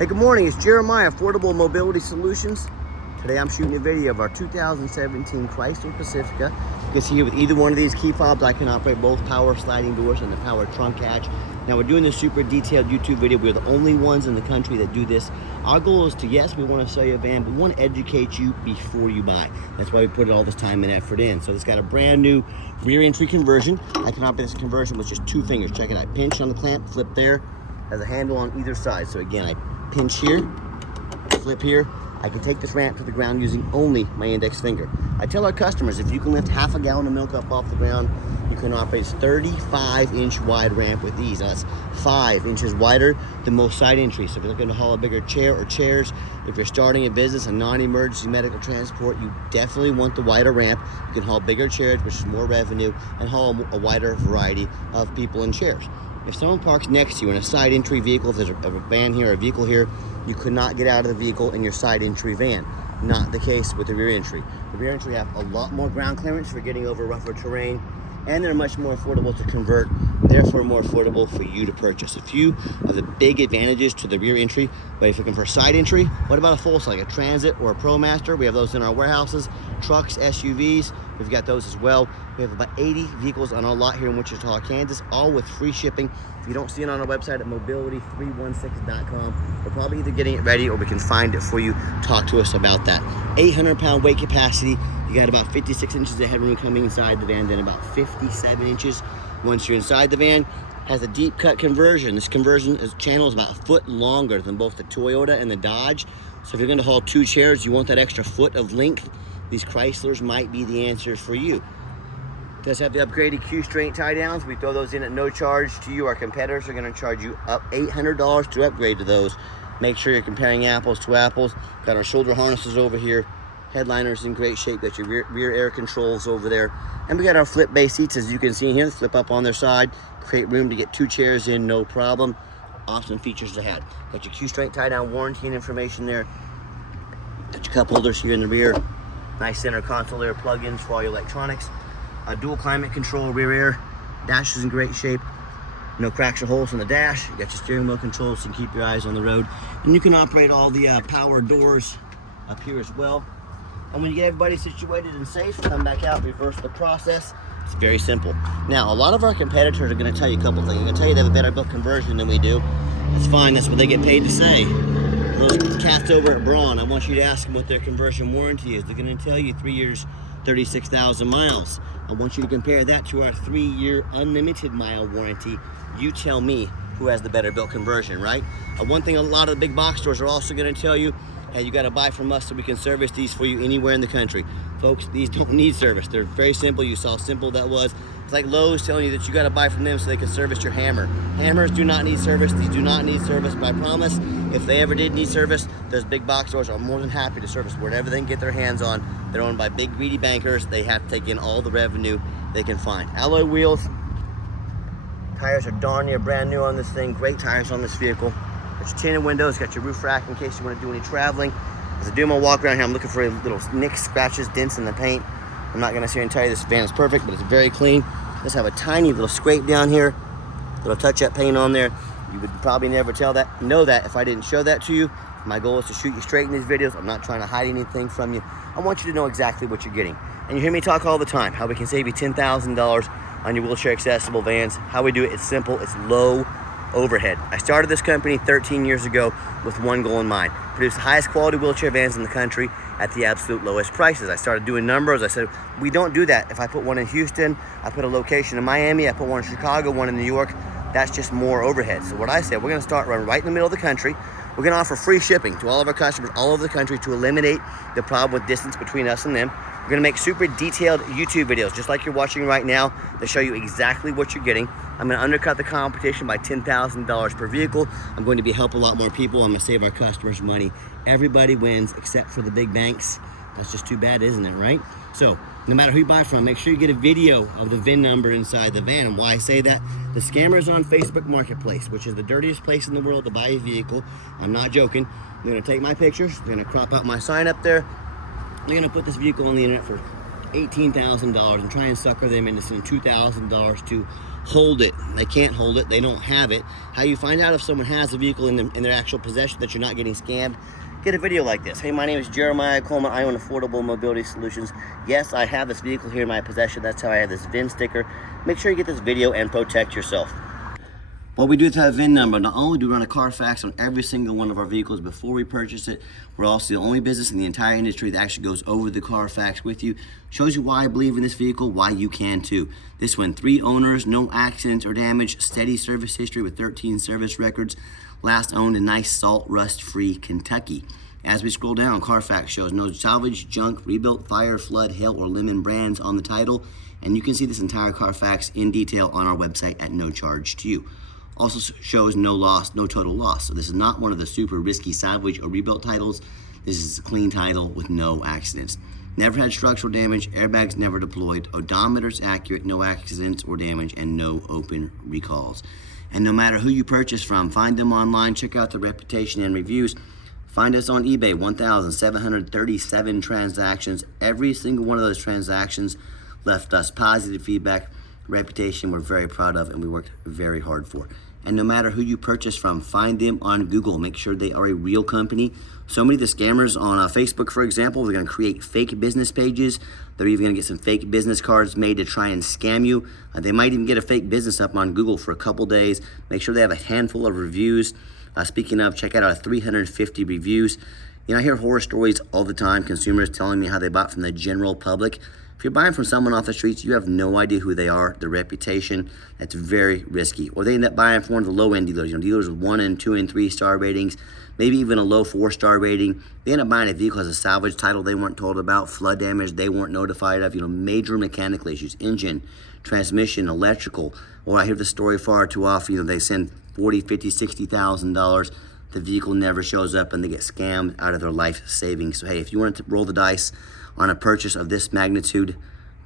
Hey, good morning. It's Jeremiah, Affordable Mobility Solutions. Today I'm shooting a video of our 2017 Chrysler Pacifica. You can see here with either one of these key fobs, I can operate both power sliding doors and the power trunk hatch. Now we're doing this super detailed YouTube video. We're the only ones in the country that do this. Our goal is to, yes, we want to sell you a van, but we want to educate you before you buy. That's why we put all this time and effort in. So it's got a brand new rear entry conversion. I can operate this conversion with just 2 fingers. Check it out. Pinch on the clamp, flip there. Has a handle on either side. So again, I pinch here, flip here. I can take this ramp to the ground using only my index finger. I tell our customers, if you can lift half a gallon of milk up off the ground, you can operate a 35-inch wide ramp with ease. Now that's 5 inches wider than most side entries. So if you're looking to haul a bigger chair or chairs, if you're starting a business, a non-emergency medical transport, you definitely want the wider ramp. You can haul bigger chairs, which is more revenue, and haul a wider variety of people and chairs. If someone parks next to you in a side entry vehicle, if there's a van here, a vehicle here, you could not get out of the vehicle in your side entry van. Not the case with the rear entry. The rear entry have a lot more ground clearance for getting over rougher terrain, and they're much more affordable to convert, therefore more affordable for you to purchase. A few of the big advantages to the rear entry, but if you're looking for side entry, what about a full side, like a Transit or a ProMaster? We have those in our warehouses. Trucks, SUVs, we've got those as well. We have about 80 vehicles on our lot here in Wichita, Kansas, all with free shipping. If you don't see it on our website at mobility316.com, we're probably either getting it ready or we can find it for you. Talk to us about that. 800-pound weight capacity. You got about 56 inches of headroom coming inside the van, then about 57 inches once you're inside the van. Has a deep cut conversion. This channel is about a foot longer than both the Toyota and the Dodge. So if you're gonna haul 2 chairs, you want that extra foot of length, these Chryslers might be the answers for you. It does have the upgraded Q-straight tie downs. We throw those in at no charge to you. Our competitors are gonna charge you up $800 to upgrade to those. Make sure you're comparing apples to apples. Got our shoulder harnesses over here. Headliner's in great shape. Got your rear air controls over there. And we got our flip base seats, as you can see here. Flip up on their side. Create room to get 2 chairs in, no problem. Awesome features to have. Got your Q-straight tie down warranty and information there. Got your cup holders here in the rear. Nice center console there, plug-ins for all your electronics. Dual climate control rear air. Dash is in great shape. No cracks or holes in the dash. You got your steering wheel controls so you can keep your eyes on the road. And you can operate all the power doors up here as well. And when you get everybody situated and safe, come back out, reverse the process. It's very simple. Now, a lot of our competitors are gonna tell you a couple things. They're gonna tell you they have a better built conversion than we do. That's fine, that's what they get paid to say. Those cats over at Braun, I want you to ask them what their conversion warranty is. They're gonna tell you 3 years, 36,000 miles. I want you to compare that to our 3-year unlimited mile warranty. You tell me who has the better built conversion, right? One thing a lot of the big box stores are also gonna tell you, hey, you gotta buy from us so we can service these for you anywhere in the country. Folks, these don't need service. They're very simple. You saw how simple that was. It's like Lowe's telling you that you gotta buy from them so they can service your hammer. Hammers do not need service. These do not need service, but I promise, if they ever did need service, those big box stores are more than happy to service whatever they can get their hands on. They're owned by big greedy bankers. They have to take in all the revenue they can find. Alloy wheels. Tires are darn near brand new on this thing. Great tires on this vehicle. Got your tinted windows, got your roof rack in case you want to do any traveling. As I do my walk around here, I'm looking for little nicks, scratches, dents in the paint. I'm not gonna sit here and tell you this van is perfect, but it's very clean. Just have a tiny little scrape down here, little touch-up paint on there. You would probably never know that if I didn't show that to you. My goal is to shoot you straight in these videos. I'm not trying to hide anything from you. I want you to know exactly what you're getting. And you hear me talk all the time, how we can save you $10,000 on your wheelchair accessible vans. How we do it, it's simple, it's low overhead. I started this company 13 years ago with one goal in mind: produce the highest quality wheelchair vans in the country at the absolute lowest prices. I started doing numbers. I said, we don't do that. If I put one in Houston, I put a location in Miami, I put one in Chicago, one in New York, that's just more overhead. So what I said, we're gonna start right in the middle of the country. We're gonna offer free shipping to all of our customers all over the country to eliminate the problem with distance between us and them. We're gonna make super detailed YouTube videos, just like you're watching right now, to show you exactly what you're getting. I'm gonna undercut the competition by $10,000 per vehicle. I'm going to be helping a lot more people. I'm gonna save our customers money. Everybody wins except for the big banks. That's just too bad, isn't it, right? So no matter who you buy from, make sure you get a video of the VIN number inside the van. And why I say that, the scammers on Facebook Marketplace, which is the dirtiest place in the world to buy a vehicle. I'm not joking. They're gonna take my pictures, they're gonna crop out my sign up there. They're gonna put this vehicle on the internet for $18,000 and try and sucker them into sending $2,000 to hold it. They can't hold it. They don't have it. How you find out if someone has a vehicle in their actual possession that you're not getting scammed? Get a video like this. Hey, my name is Jeremiah Coleman. I own Affordable Mobility Solutions. Yes, I have this vehicle here in my possession. That's how I have this VIN sticker. Make sure you get this video and protect yourself. What we do with that VIN number, not only do we run a Carfax on every single one of our vehicles before we purchase it, we're also the only business in the entire industry that actually goes over the Carfax with you. Shows you why I believe in this vehicle, why you can too. This one, 3 owners, no accidents or damage, steady service history with 13 service records, last owned in nice salt rust-free Kentucky. As we scroll down, Carfax shows no salvage, junk, rebuilt, fire, flood, hail, or lemon brands on the title. And you can see this entire Carfax in detail on our website at no charge to you. Also shows no loss, no total loss. So this is not one of the super risky salvage or rebuilt titles. This is a clean title with no accidents. Never had structural damage, airbags never deployed, odometer's accurate, no accidents or damage, and no open recalls. And no matter who you purchase from, find them online, check out their reputation and reviews. Find us on eBay, 1,737 transactions. Every single one of those transactions left us positive feedback, reputation we're very proud of, and we worked very hard for. And no matter who you purchase from, find them on Google. Make sure they are a real company. So many of the scammers on Facebook, for example, they're going to create fake business pages. They're even going to get some fake business cards made to try and scam you. They might even get a fake business up on Google for a couple days. Make sure they have a handful of reviews. Speaking of, check out our 350 reviews. You know, I hear horror stories all the time, consumers telling me how they bought from the general public. If you're buying from someone off the streets, you have no idea who they are, their reputation. That's very risky. Or they end up buying from one of the low-end dealers, dealers with 1 and 2 and 3 star ratings, maybe even a low 4-star rating. They end up buying a vehicle as a salvage title they weren't told about, flood damage they weren't notified of, major mechanical issues, engine, transmission, electrical. Or I hear the story far too often, they send $40,000, $50,000, $60,000. The vehicle never shows up and they get scammed out of their life savings. So hey, if you want to roll the dice on a purchase of this magnitude,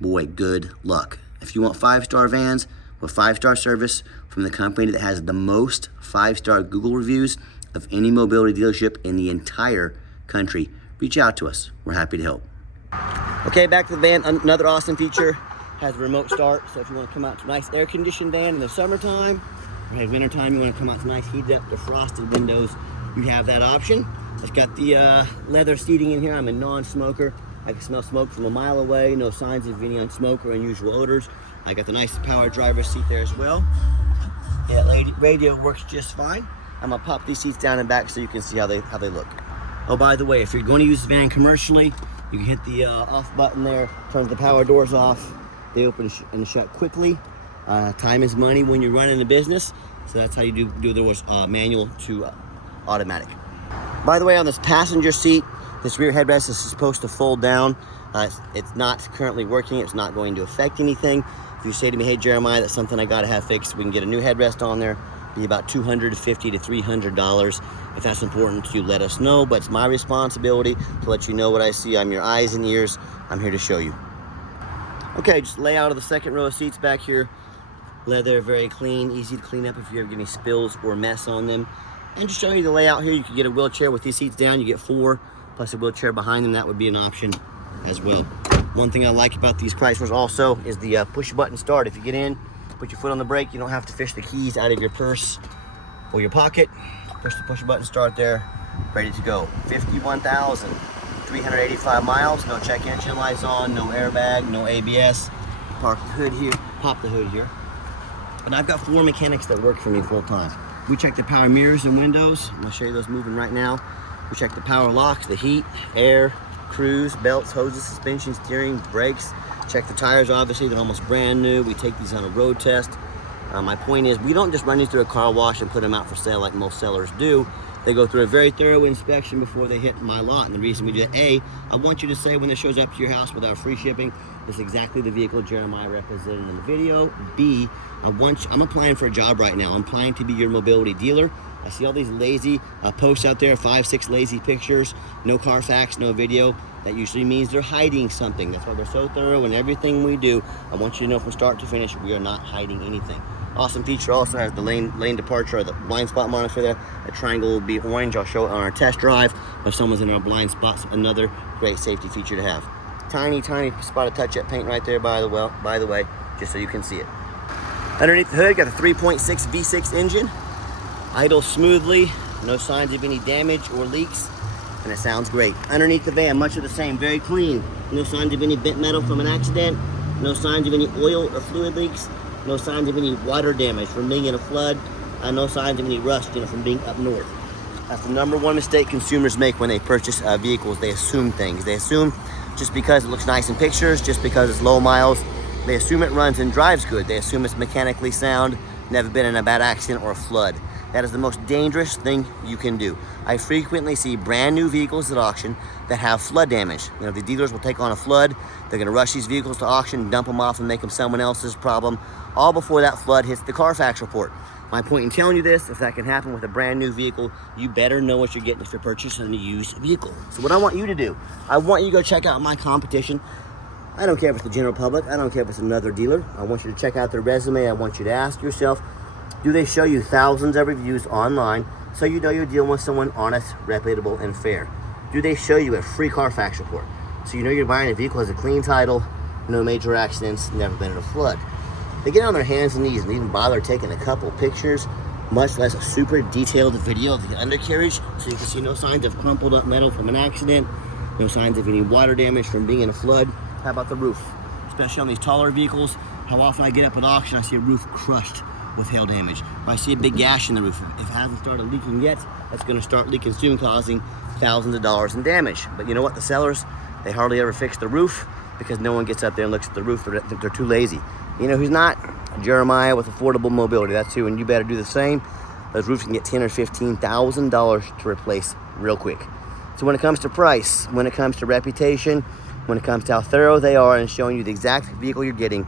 boy, good luck. If you want 5-star vans with 5-star service from the company that has the most 5-star Google reviews of any mobility dealership in the entire country, reach out to us. We're happy to help. Okay, back to the van. Another awesome feature, has a remote start. So if you want to come out to a nice air-conditioned van in the summertime, or hey, wintertime, you want to come out to nice heated up, defrosted windows, you have that option. It's got the leather seating in here. I'm a non-smoker. I can smell smoke from a mile away. No signs of any smoke or unusual odors. I got the nice power driver's seat there as well. Yeah, radio works just fine. I'm gonna pop these seats down and back so you can see how they look. Oh, by the way, if you're going to use the van commercially, you can hit the off button there, turn the power doors off. They open and shut quickly. Time is money when you're running a business, so that's how you do the manual to automatic. By the way, on this passenger seat, this rear headrest is supposed to fold down. It's not currently working. It's not going to affect anything. If you say to me, hey Jeremiah, that's something I gotta have fixed, we can get a new headrest on there. Be about $250 to $300. If that's important to you, let us know, but it's my responsibility to let you know what I see. I'm your eyes and ears. I'm here to show you. Okay, just layout of the second row of seats back here. Leather, very clean, easy to clean up if you ever get any spills or mess on them. And just showing you the layout here, you can get a wheelchair with these seats down. You get 4 plus a wheelchair behind them. That would be an option as well. One thing I like about these Chryslers also is the push button start. If you get in, put your foot on the brake, you don't have to fish the keys out of your purse or your pocket. Push the push button start there, ready to go. 51,385 miles, no check engine lights on, no airbag, no ABS. Park the hood here, pop the hood here. And I've got 4 mechanics that work for me full time. We check the power mirrors and windows. I'm gonna show you those moving right now. We check the power locks, the heat, air, cruise, belts, hoses, suspension, steering, brakes. Check the tires, obviously, they're almost brand new. We take these on a road test. My point is, we don't just run these through a car wash and put them out for sale like most sellers do. They go through a very thorough inspection before they hit my lot. And the reason we do that, A, I want you to say when it shows up to your house without free shipping, this is exactly the vehicle Jeremiah represented in the video. B, I'm applying for a job right now. I'm applying to be your mobility dealer. I see all these lazy posts out there, 5, 6 lazy pictures, no Carfax, no video. That usually means they're hiding something. That's why they're so thorough in everything we do. I want you to know from start to finish, we are not hiding anything. Awesome feature also has the lane departure, or the blind spot monitor there. The triangle will be orange. I'll show it on our test drive if someone's in our blind spots. Another great safety feature to have. Tiny spot of touch-up paint right there, by the way, just so you can see it. Underneath the hood, got a 3.6 V6 engine. Idles smoothly, no signs of any damage or leaks, and it sounds great. Underneath the van, much of the same, very clean. No signs of any bent metal from an accident, no signs of any oil or fluid leaks, no signs of any water damage from being in a flood, no signs of any rust, from being up north. That's the number one mistake consumers make when they purchase vehicles. They assume things. They assume just because it looks nice in pictures, just because it's low miles, they assume it runs and drives good. They assume it's mechanically sound, never been in a bad accident or a flood. That is the most dangerous thing you can do. I frequently see brand new vehicles at auction that have flood damage. The dealers will take on a flood. They're gonna rush these vehicles to auction, dump them off and make them someone else's problem, all before that flood hits the Carfax report. My point in telling you this, if that can happen with a brand new vehicle, you better know what you're getting if you're purchasing a used vehicle. So what I want you to do, I want you to go check out my competition. I don't care if it's the general public, I don't care if it's another dealer. I want you to check out their resume. I want you to ask yourself, do they show you thousands of reviews online so you know you're dealing with someone honest, reputable, and fair? Do they show you a free Carfax report so you know you're buying a vehicle that has a clean title, no major accidents, never been in a flood? They get on their hands and knees and even bother taking a couple pictures, much less a super detailed video of the undercarriage so you can see no signs of crumpled up metal from an accident, no signs of any water damage from being in a flood. How about the roof? Especially on these taller vehicles, how often I get up at auction, I see a roof crushed with hail damage. Or I see a big gash in the roof. If it hasn't started leaking yet, that's gonna start leaking soon, causing thousands of dollars in damage. But you know what, the sellers, they hardly ever fix the roof because no one gets up there and looks at the roof. They're too lazy. You know who's not? Jeremiah with Affordable Mobility. That's who, and you better do the same. Those roofs can get $10,000 or $15,000 to replace real quick. So when it comes to price, when it comes to reputation, when it comes to how thorough they are and showing you the exact vehicle you're getting,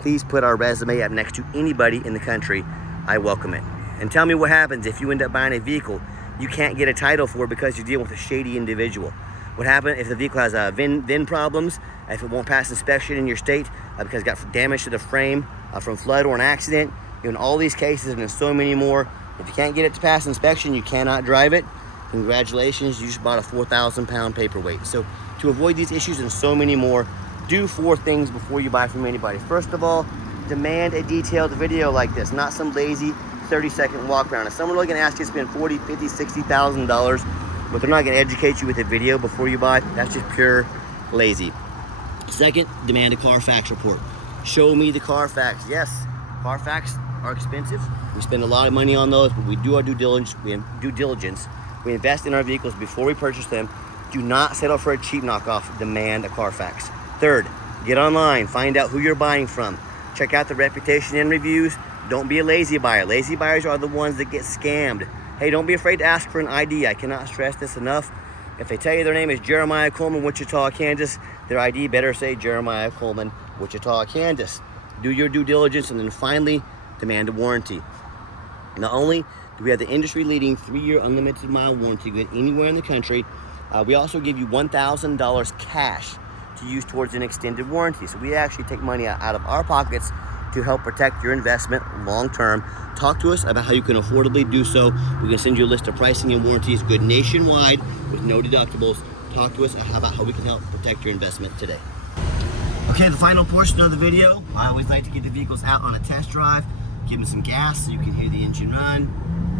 please put our resume up next to anybody in the country. I welcome it. And tell me what happens if you end up buying a vehicle you can't get a title for because you deal with a shady individual. What happens if the vehicle has VIN problems, if it won't pass inspection in your state because it got damage to the frame from flood or an accident. In all these cases and so many more, if you can't get it to pass inspection, you cannot drive it. Congratulations, you just bought a 4,000 pound paperweight. So to avoid these issues and so many more, do 4 things before you buy from anybody. First of all, demand a detailed video like this, not some lazy 30-second walk around. If someone really gonna ask you to spend $40,000, $50,000, $60,000, but they're not gonna educate you with a video before you buy, that's just pure lazy. Second, demand a Carfax report. Show me the Carfax. Yes, Carfax are expensive. We spend a lot of money on those, but we do our due diligence. We invest in our vehicles before we purchase them. Do not settle for a cheap knockoff. Demand a Carfax. Third, get online, find out who you're buying from. Check out the reputation and reviews. Don't be a lazy buyer. Lazy buyers are the ones that get scammed. Hey, don't be afraid to ask for an ID. I cannot stress this enough. If they tell you their name is Jeremiah Coleman, Wichita, Kansas, their ID better say Jeremiah Coleman, Wichita, Kansas. Do your due diligence, and then finally, demand a warranty. Not only do we have the industry-leading 3-year unlimited mile warranty good anywhere in the country, we also give you $1,000 cash to use towards an extended warranty. So we actually take money out of our pockets to help protect your investment long term. Talk to us about how you can affordably do so. We can send you a list of pricing and warranties good nationwide with no deductibles. Talk to us about how we can help protect your investment today. Okay, the final portion of the video, I always like to get the vehicles out on a test drive, give them some gas so you can hear the engine run,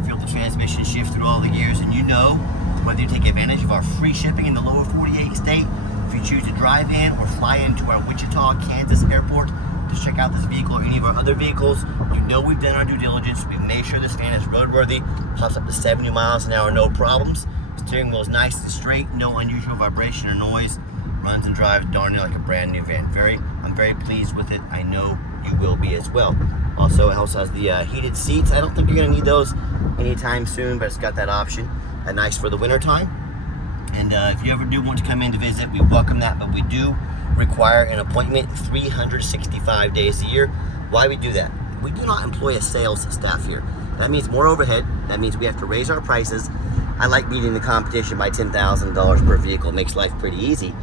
feel the transmission shift through all the gears, and you know whether you take advantage of our free shipping in the lower 48 state, if you choose to drive in or fly into our Wichita, Kansas airport to check out this vehicle or any of our other vehicles, you know we've done our due diligence. We've made sure this van is roadworthy, pops up to 70 miles an hour, no problems. Steering wheel is nice and straight, no unusual vibration or noise. Runs and drives darn near like a brand new van. I'm very pleased with it. I know you will be as well. Also, it also has the heated seats. I don't think you're gonna need those anytime soon, but it's got that option. Nice for the winter time. And if you ever do want to come in to visit, we welcome that, but we do require an appointment 365 days a year. Why we do that? We do not employ a sales staff here. That means more overhead. That means we have to raise our prices. I like beating the competition by $10,000 per vehicle. It makes life pretty easy.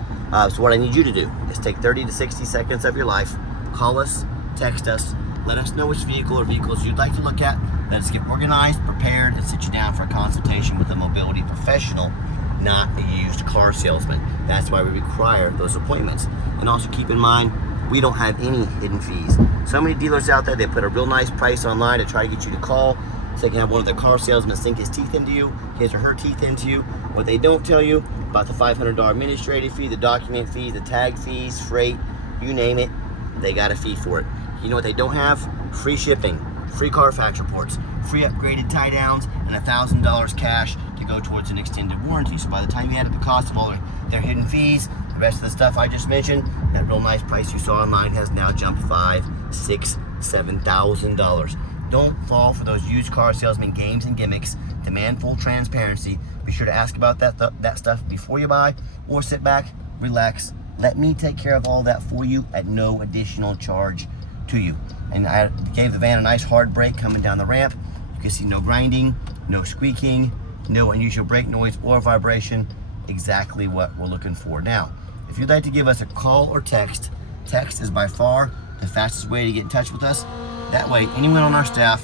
So what I need you to do is take 30 to 60 seconds of your life, call us, text us, let us know which vehicle or vehicles you'd like to look at. Let us get organized, prepared, and sit you down for a consultation with a mobility professional, not a used car salesman. That's why we require those appointments. And also keep in mind, We don't have any hidden fees. So many dealers out there, they put a real nice price online to try to get you to call so they can have one of their car salesmen sink his teeth into you, his or her teeth into you. What they don't tell you about the $500 administrative fee, the document fees, the tag fees, freight, you name it, they got a fee for it. You know what they don't have? Free shipping, free Carfax reports, free upgraded tie downs, and $1,000 cash to go towards an extended warranty. So by the time you add up the cost of all their hidden fees, the rest of the stuff I just mentioned, that real nice price you saw online has now jumped $5,000, $6,000, $7,000. Don't fall for those used car salesman games and gimmicks. Demand full transparency. Be sure to ask about that stuff before you buy, or sit back, relax. Let me take care of all that for you at no additional charge to you. And I gave the van a nice hard brake coming down the ramp. You can see no grinding, no squeaking, no unusual brake noise or vibration. Exactly what we're looking for. Now, if you'd like to give us a call or text, text is by far the fastest way to get in touch with us. That way, anyone on our staff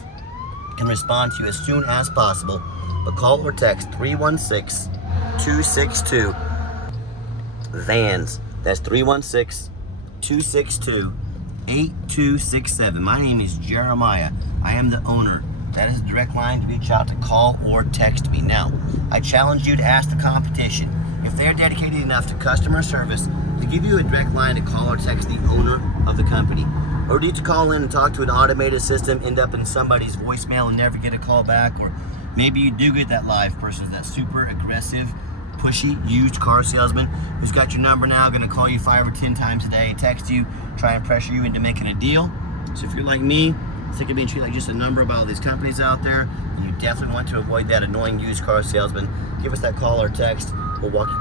can respond to you as soon as possible. But call or text 316-262-VANS. That's 316-262-8267. My name is Jeremiah. I am the owner. That is a direct line to reach out to call or text me. Now, I challenge you to ask the competition if they're dedicated enough to customer service to give you a direct line to call or text the owner of the company. Or do you to call in and talk to an automated system, end up in somebody's voicemail and never get a call back? Or maybe you do get that live person, that super aggressive, pushy, used car salesman who's got your number now, gonna call you 5 or 10 times a day, text you, try and pressure you into making a deal. So if you're like me, sick of being treated like just a number by all these companies out there, and you definitely want to avoid that annoying used car salesman, give us that call or text. We'll walk you.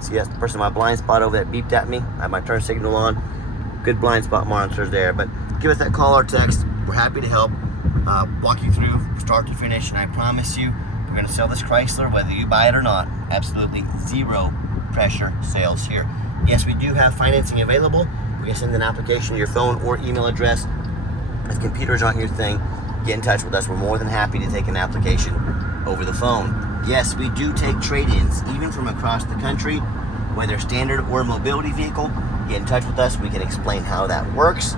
See, that's the person in my blind spot over that beeped at me. I have my turn signal on. Good blind spot monitors there. But give us that call or text. We're happy to help walk you through start to finish. And I promise you, we're going to sell this Chrysler whether you buy it or not. Absolutely zero pressure sales here. Yes, we do have financing available. We can send an application to your phone or email address. If computers aren't your thing, get in touch with us. We're more than happy to take an application over the phone. Yes, we do take trade-ins, even from across the country, whether standard or mobility vehicle. Get in touch with us. We can explain how that works.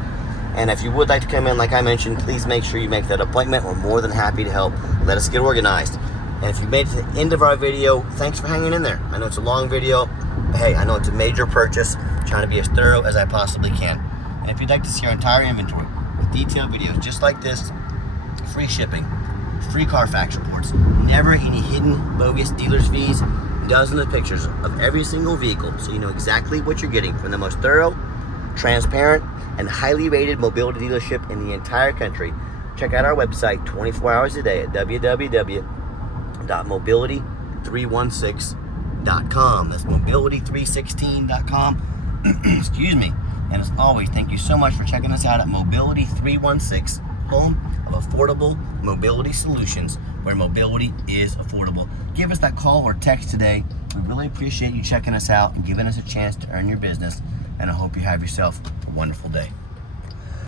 And if you would like to come in, like I mentioned, please make sure you make that appointment. We're more than happy to help. Let us get organized. And if you made it to the end of our video, thanks for hanging in there. I know it's a long video, but hey, I know it's a major purchase. I'm trying to be as thorough as I possibly can. And if you'd like to see our entire inventory with detailed videos just like this, free shipping, free Carfax reports, never any hidden bogus dealer's fees, dozens of pictures of every single vehicle so you know exactly what you're getting from the most thorough, transparent, and highly rated mobility dealership in the entire country. Check out our website 24 hours a day at www.mobility316.com. That's mobility316.com. Excuse me. And as always, thank you so much for checking us out at Mobility 316, home of affordable mobility solutions, where mobility is affordable. Give us that call or text today. We really appreciate you checking us out and giving us a chance to earn your business. And I hope you have yourself a wonderful day.